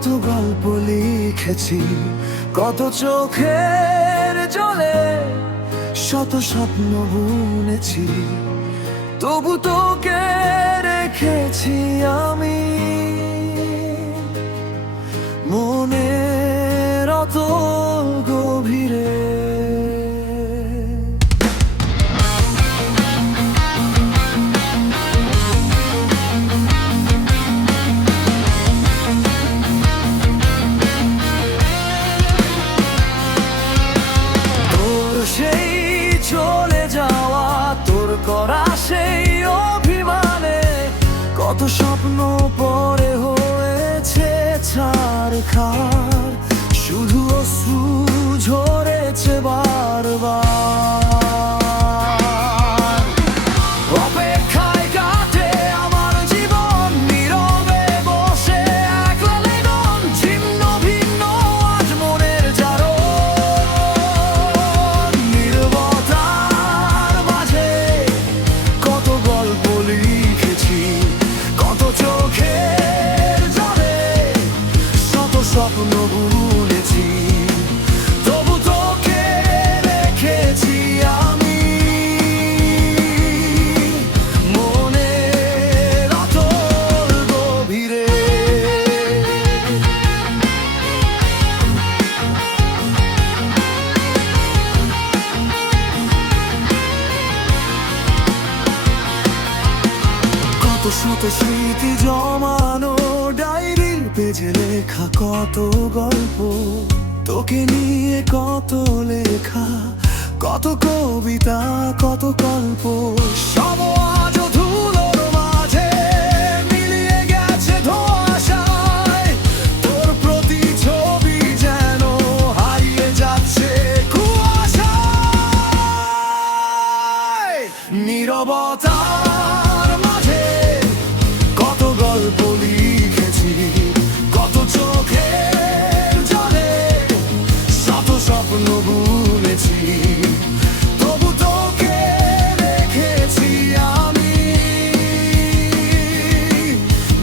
কত গল্প লিখেছি, কত চোখের জলে শত স্বপ্ন বুনেছি, তবু তোকে রেখেছি আমি মনের অতল গভীরে। করা সেই অভিমানে কত স্বপ্ন পরে হয়েছে ছারখার, শুধু অশ্রু ঝরেছে বারবার। অপেক্ষায় কাটে আমার জীবন, নীরবে বসে একলা লেখন, ছিন্ন ভিন্ন আজ মনের জারণ। নীরবতার মাঝে কত গল্প লিখেছি, কত চোখের জলে শত স্বপ্ন বুনেছি, তবু তোকে রেখেছি আমি মনের অতল গভীরে। কত শত স্মৃতি জমানো ডায়েরির পেজে লেখা কত গল্প, তোকে নিয়ে কত লেখা, কত কবিতা, কত গল্প, সব আজ ধুলোর মাঝে মিলিয়ে গেছে ধোঁয়াশায়। তোর প্রতি ছবি যেন হারিয়ে যাচ্ছে কুয়াশায়। নীরবতার মাঝে কত গল্প লিখেছি, কত চোখের জলে শত স্বপ্ন বুনেছি, তবু তোকে রেখেছি আমি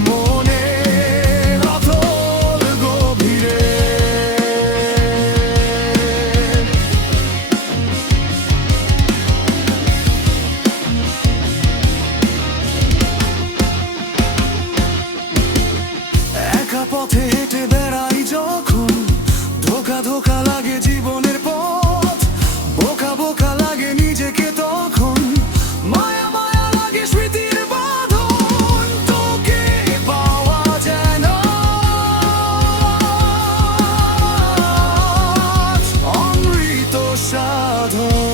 মনের অতল গভীরে। একা পথে হেঁটে বেড়াই যখন, ধোকা ধোকা লাগে জীবনের পথ, বোকা বোকা লাগে নিজেকে তখন, মায়া মায়া লাগে স্মৃতির বাঁধন, তোকে পাওয়া যায় না অমৃত সাধন।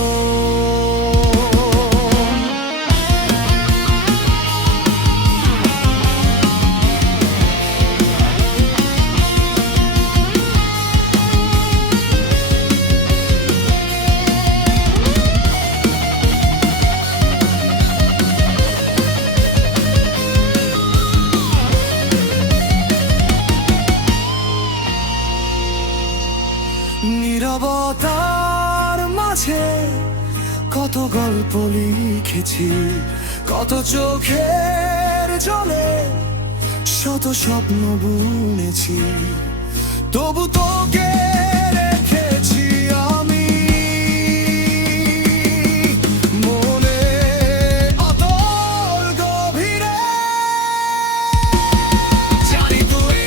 নীরবতার মাঝে কত গল্প লিখেছি, কত চোখের জলে শত স্বপ্ন বুনেছি, তবু তোকে রেখেছি আমি মনের অতল গভীরে। জানি তুই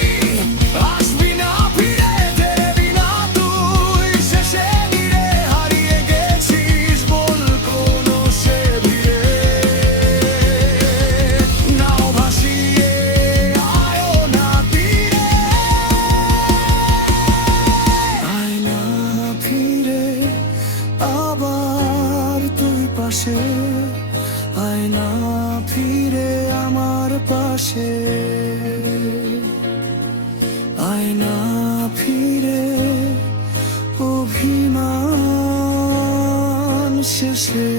আসবি না ফিরে, তেরে বিনা তুই শেষে নিরে হারিয়ে গেছিস বল কোন সে ভিড়ে। নাও ভাসিয়ে আয়ো না তীরে, আয় না ফিরে আবার তুই পাশে, আয় না ফিরে আমার পাশে, আয় না ফিরে অভিমান শেষে।